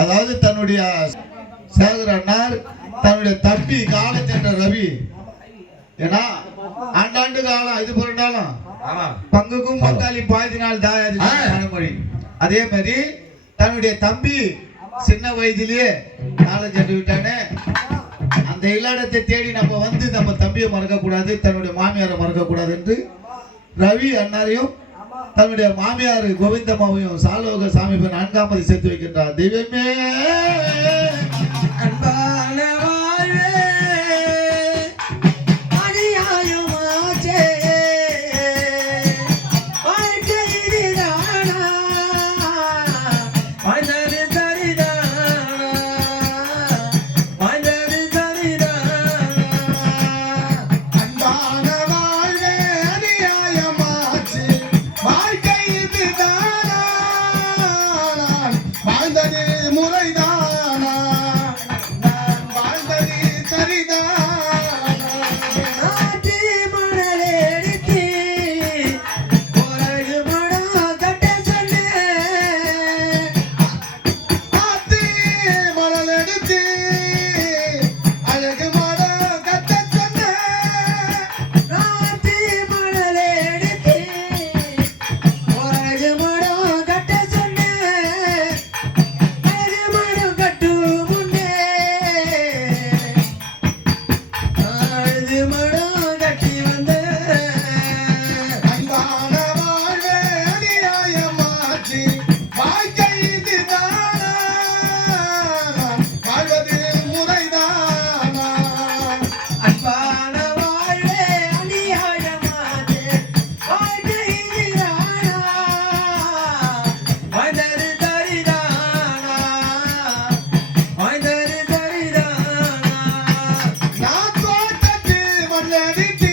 அதாவது தன்னுடைய சேகர் அண்ணார் தன்னுடைய தம்பி காலம் சென்ற ரவி, ஏன்னா ஆண்டாண்டு காலம் இது புரண்டாலும் பங்குக்கும் பங்காளி பாய்தினால் தாயாது மொழி. அதே மாதிரி தன்னுடைய தம்பி சின்ன வயதிலேயே காலம் சென்று விட்டானே, அந்த இல்லடத்தை தேடி நம்ம வந்து நம்ம தம்பியை மறக்க கூடாது, தன்னுடைய மாமியாரை மறக்க கூடாது என்று ரவி அண்ணாரையும் தன்னுடைய மாமியார் கோவிந்தம்மாவையும் சாலோக சாமி 4ஆம் சேர்த்து வைக்கின்றார். தெய்வமே Let it